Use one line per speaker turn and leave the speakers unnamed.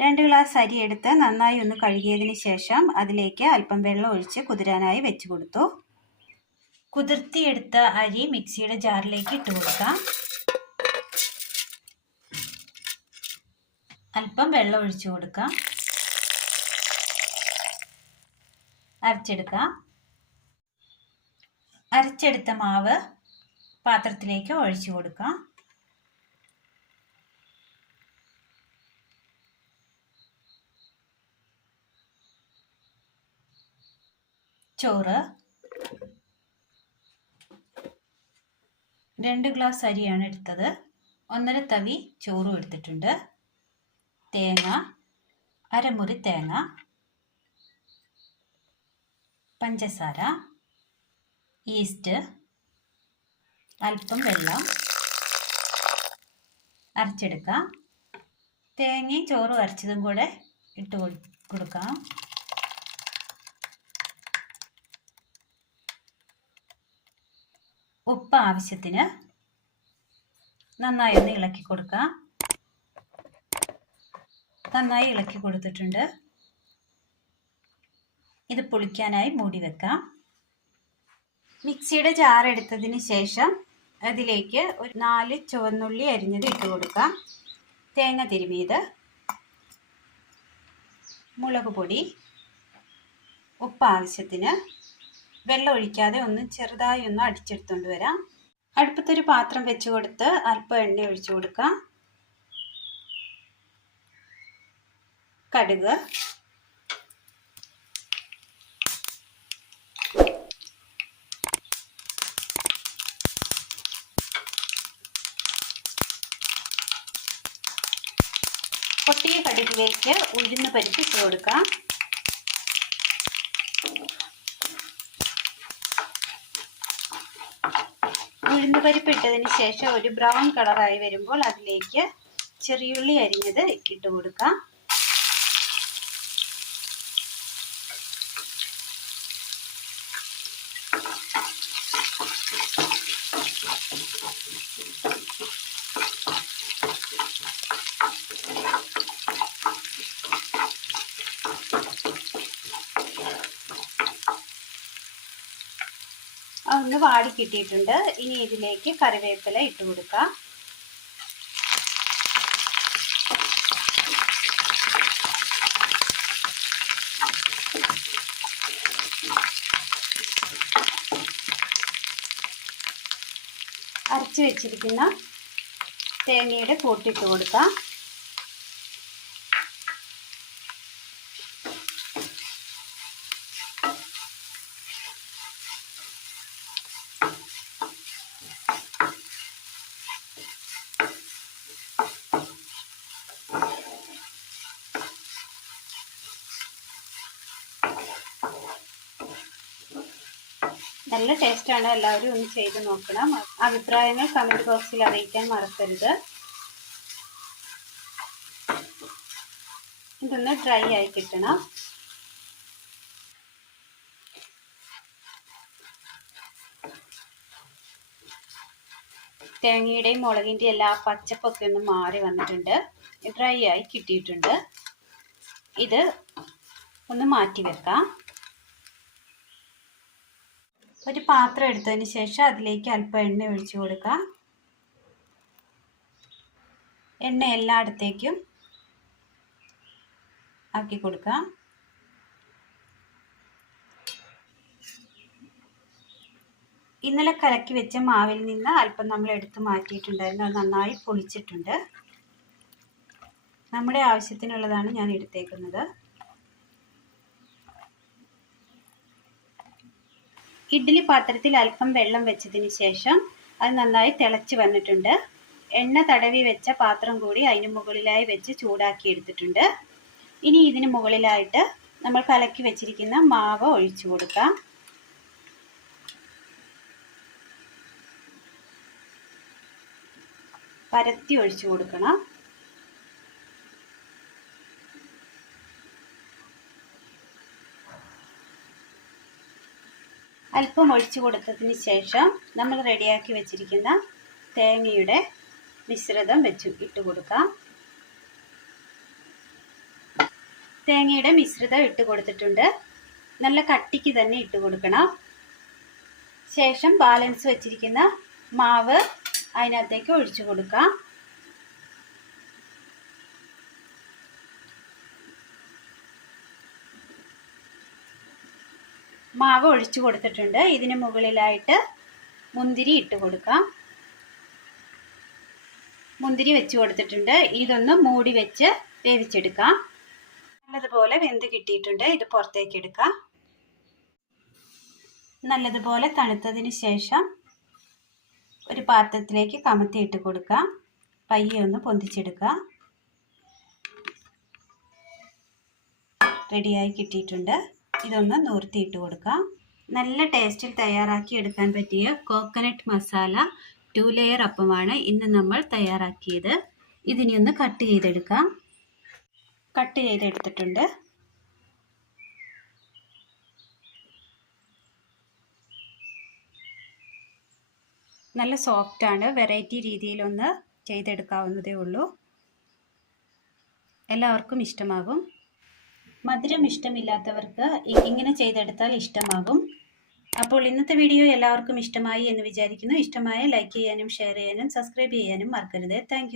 രണ്ട് ഗ്ലാസ് അരി എടുത്ത് നന്നായി ഒന്ന് കഴുകിയതിന് ശേഷം അതിലേക്ക് അല്പം വെള്ളം ഒഴിച്ച് കുതിരാനായി വെച്ച് കൊടുത്തു. കുതിർത്തിയെടുത്ത അരി മിക്സിയുടെ ജാറിലേക്ക് ഇട്ട് കൊടുക്കാം. അല്പം വെള്ളം ഒഴിച്ചു കൊടുക്കാം. അരച്ചെടുക്കാം. അരച്ചെടുത്ത മാവ് പാത്രത്തിലേക്ക് ഒഴിച്ചു കൊടുക്കാം. ചോറ്. രണ്ട് ഗ്ലാസ് അരിയാണ് എടുത്തത്. ഒന്നര തവി ചോറും എടുത്തിട്ടുണ്ട്. തേങ്ങ അരമുറി തേങ്ങ പഞ്ചസാര ഈസ്റ്റ് അല്പം വെള്ളം അരച്ചെടുക്കാം. തേങ്ങയും ചോറും അരച്ചതും കൂടെ ഇട്ട് കൊടുക്കാം. ഉപ്പ് ആവശ്യത്തിന് നന്നായി ഒന്ന് ഇളക്കി കൊടുക്കാം. നന്നായി ഇളക്കി കൊടുത്തിട്ടുണ്ട്. ഇത് പുളിക്കാനായി മൂടി വെക്കാം. മിക്സിയുടെ ജാർ എടുത്തതിന് ശേഷം അതിലേക്ക് ഒരു നാല് ചുവന്നുള്ളി അരിഞ്ഞത് ഇട്ട് കൊടുക്കാം. തേങ്ങ തിരുമിയത്. മുളക് പൊടി. ഉപ്പ് ആവശ്യത്തിന് വെള്ളം ഒഴിക്കാതെ ഒന്ന് ചെറുതായി ഒന്ന് അടിച്ചെടുത്തുകൊണ്ട് വരാം. അടുപ്പത്തൊരു പാത്രം വെച്ച് കൊടുത്ത് അല്പം എണ്ണ ഒഴിച്ചു കൊടുക്കാം. കടുക്. പൊട്ടിയ കടുകിലേക്ക് ഉഴുന്ന് പരിപ്പ് കൊടുക്കാം. ഉഴുന്ന് പരിപ്പ് ഇട്ടതിന് ശേഷം ഒരു ബ്രൗൺ കളറായി വരുമ്പോൾ അതിലേക്ക് ചെറിയുള്ളി അരിഞ്ഞത് ഇട്ട് കൊടുക്കാം. വാടി കിട്ടിയിട്ടുണ്ട്. ഇനി ഇതിലേക്ക് കറിവേപ്പില ഇട്ട് കൊടുക്കാം. അരച്ച് വെച്ചിരിക്കുന്ന തേങ്ങയുടെ കൂട്ടിട്ട് കൊടുക്കാം. നല്ല ടേസ്റ്റാണ് എല്ലാവരും ഒന്ന് ചെയ്ത് നോക്കണം. അഭിപ്രായങ്ങൾ കമന്റ് ബോക്സിൽ അറിയിക്കാൻ മറക്കരുത്. ഇതൊന്ന് ഡ്രൈ ആയി കിട്ടണം. തേങ്ങയുടെയും മുളകിന്റെയും എല്ലാ പച്ചപ്പൊക്കെ ഒന്ന് മാറി വന്നിട്ടുണ്ട്. ഡ്രൈ ആയി കിട്ടിയിട്ടുണ്ട്. ഇത് ഒന്ന് മാറ്റി വെക്കാം. ഒരു പാത്രം എടുത്തതിന് ശേഷം അതിലേക്ക് അല്പം എണ്ണ ഒഴിച്ചു കൊടുക്കാം എണ്ണ എല്ലായിടത്തേക്കും ആക്കി കൊടുക്കാം ഇന്നലെ കലക്കി വെച്ച മാവിൽ നിന്ന് അല്പം നമ്മൾ എടുത്ത് മാറ്റിയിട്ടുണ്ടായിരുന്നു. അത് നന്നായി പൊളിച്ചിട്ടുണ്ട്. നമ്മുടെ ആവശ്യത്തിനുള്ളതാണ് ഞാൻ എടുത്തേക്കുന്നത്. ഇഡ്ഡലി പാത്രത്തിൽ അല്പം വെള്ളം വെച്ചതിന് ശേഷം അത് നന്നായി തിളച്ച് വന്നിട്ടുണ്ട്. എണ്ണ തടവി വെച്ച പാത്രം കൂടി അതിന് മുകളിലായി വെച്ച് ചൂടാക്കി എടുത്തിട്ടുണ്ട്. ഇനി ഇതിന് മുകളിലായിട്ട് നമ്മൾ കലക്കി വെച്ചിരിക്കുന്ന മാവ് ഒഴിച്ചു കൊടുക്കാം. പരത്തി ഒഴിച്ചു കൊടുക്കണം. അല്പം ഒഴിച്ചു കൊടുത്തതിന് ശേഷം നമ്മൾ റെഡിയാക്കി വെച്ചിരിക്കുന്ന തേങ്ങയുടെ മിശ്രിതം വെച്ച് ഇട്ട് കൊടുക്കാം. തേങ്ങയുടെ മിശ്രിതം ഇട്ട് കൊടുത്തിട്ടുണ്ട്. നല്ല കട്ടിക്ക് തന്നെ ഇട്ട് കൊടുക്കണം. ശേഷം ബാലൻസ് വെച്ചിരിക്കുന്ന മാവ് അതിനകത്തേക്ക് ഒഴിച്ചു കൊടുക്കാം. മാവ് ഒഴിച്ചു കൊടുത്തിട്ടുണ്ട്. ഇതിന് മുകളിലായിട്ട് മുന്തിരി ഇട്ട് കൊടുക്കാം. മുന്തിരി വെച്ച് കൊടുത്തിട്ടുണ്ട്. ഇതൊന്ന് മൂടി വെച്ച് വേവിച്ചെടുക്കാം. നല്ലതുപോലെ വെന്ത് കിട്ടിയിട്ടുണ്ട്. ഇത് പുറത്തേക്ക് എടുക്കാം. നല്ലതുപോലെ തണുത്തതിന് ശേഷം ഒരു പാത്രത്തിലേക്ക് കമത്തി ഇട്ട് കൊടുക്കാം. പയ്യെ ഒന്ന് പൊന്തിച്ചെടുക്കുക റെഡിയായി കിട്ടിയിട്ടുണ്ട്. ഇതൊന്ന് നൂർത്തിയിട്ട് കൊടുക്കാം. നല്ല ടേസ്റ്റിൽ തയ്യാറാക്കി എടുക്കാൻ പറ്റിയ കോക്കനട്ട് മസാല ടു ലെയർ അപ്പമാണ് ഇന്ന് നമ്മൾ തയ്യാറാക്കിയത്. ഇതിനി ഒന്ന് കട്ട് ചെയ്തെടുക്കാം. കട്ട് ചെയ്തെടുത്തിട്ടുണ്ട്. നല്ല സോഫ്റ്റാണ് വെറൈറ്റി രീതിയിലൊന്ന് ചെയ്തെടുക്കാവുന്നതേ ഉള്ളൂ. എല്ലാവർക്കും ഇഷ്ടമാകും. മധുരം ഇഷ്ടമില്ലാത്തവർക്ക് ഇങ്ങനെ ചെയ്തെടുത്താൽ ഇഷ്ടമാകും. അപ്പോൾ ഇന്നത്തെ വീഡിയോ എല്ലാവർക്കും ഇഷ്ടമായി എന്ന് വിചാരിക്കുന്നു. ഇഷ്ടമായ ലൈക്ക് ചെയ്യാനും ഷെയർ ചെയ്യാനും സബ്സ്ക്രൈബ് ചെയ്യാനും മറക്കരുത്. താങ്ക്